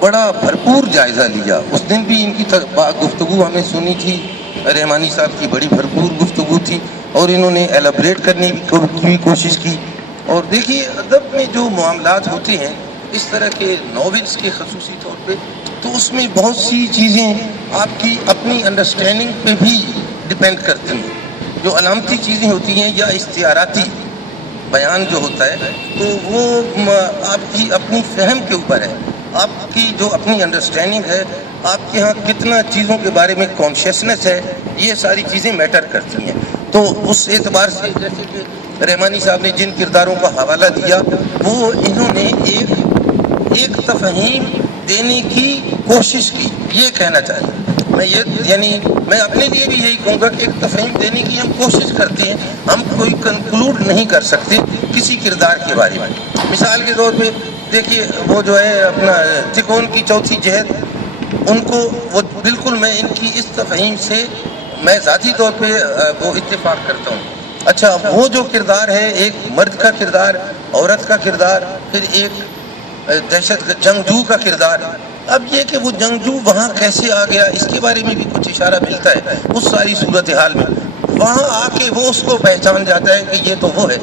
بڑا بھرپور جائزہ لیا. اس دن بھی ان کی گفتگو ہم نے سنی تھی. رحمانی صاحب کی بڑی بھرپور گفتگو تھی اور انہوں نے ایلیبریٹ کرنے کی کوشش کی. اور دیکھیے ادب میں جو معاملات ہوتے ہیں اس طرح کے ناولس کے خصوصی طور پہ، تو اس میں بہت سی چیزیں آپ کی اپنی انڈرسٹینڈنگ پہ بھی ڈپینڈ کرتی ہیں. جو علامتی چیزیں ہوتی ہیں یا استعاراتی بیان جو ہوتا ہے تو وہ آپ کی اپنی فہم کے اوپر ہے. آپ کی جو اپنی انڈرسٹینڈنگ ہے، آپ کے ہاں کتنا چیزوں کے بارے میں کانشیسنس ہے، یہ ساری چیزیں میٹر کرتی ہیں. تو اس اعتبار سے جیسے کہ رحمانی صاحب نے جن کرداروں کا حوالہ دیا وہ انہوں نے ایک تفہیم دینے کی کوشش کی. یہ کہنا چاہتا ہوں میں اپنے لیے بھی یہی کہوں گا کہ ایک تفہیم دینے کی ہم کوشش کرتے ہیں. ہم کوئی کنکلوڈ نہیں کر سکتے کسی کردار کے بارے میں. مثال کے طور پہ دیکھیے وہ جو ہے اپنا تکون کی چوتھی جہد، ان کو وہ بالکل میں ان کی اس تفہیم سے میں ذاتی طور پہ وہ اتفاق کرتا ہوں. اچھا وہ جو کردار ہے، ایک مرد کا کردار، عورت کا کردار، پھر ایک دہشت جنگجو کا کردار. اب یہ کہ وہ جنگجو وہاں کیسے آ گیا اس کے بارے میں بھی کچھ اشارہ ملتا ہے اس ساری صورتحال میں. وہاں آ کے وہ اس کو پہچان جاتا ہے کہ یہ تو وہ ہے